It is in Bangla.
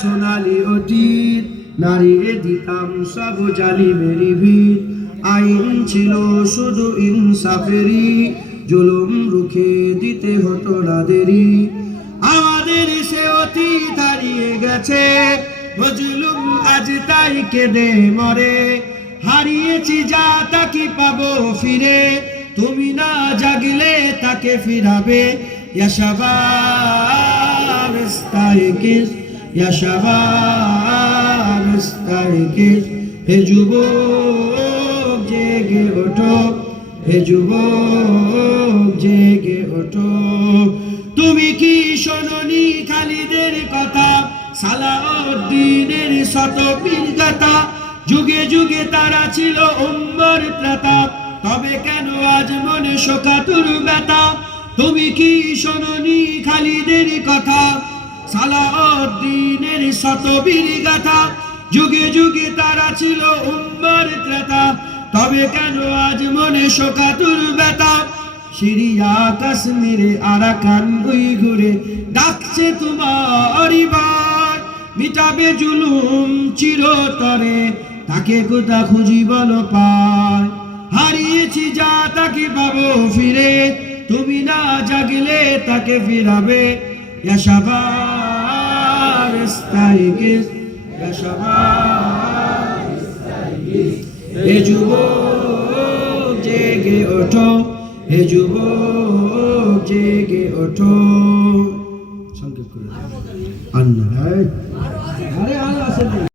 সোনালি অতীত নারীরে দিতাম সব জালিমেরি ভিড় আইন ছিল শুধু ইনসাফেরি জুলুম রুখে দিতে হতো না দেরি আমাদের সে অতীত হারিয়ে গেছে মজলুম আজ তাই কেঁদে মরে। হারিয়েছি যা তাকে পাবো ফিরে, তুমি না জাগলে তাকে ফিরাবে। ইয়া শাবাব ইস্তাইকিস ইয়া শাবাব ইস্তাইকিস হে যুবক জেগে ওঠো হে যুবক জেগে ওঠো তুমি কি শোনি খালিদের কথা সালাউদ্দিনের শত বীর গাথা যুগে যুগে তারা ছিল উম্মর ত্রাতা তবে কেন আজ মনে শোকাতুর ব্যথা তুমি কি শোনি খালিদের কথা সালাউদ্দিনের শত বীর গাথা, যুগে যুগে তারা ছিল উম্মর ত্রাতা। তবে কেন আজ মনে শোকাতুর ব্যথা? সিরিয়া, কাশ্মীরে, আরাকান ওই ঘুরে ডাকছে তোমার ভাই মিটাবে জুলুম চিরতরে, তাকে কোথা খুঁজি বলো পায় হারিয়েছি যা তাকে পাবো ফিরে, তুমি না জাগলে তাকে ফিরাবে। ইয়া শাবাব ইস্তাইকিস ইয়া শাবাব হে যুবক জেগে ওঠো হে যুবক জেগে ওঠো সংক্ষেপ করে আন্না আরে আল্লাহ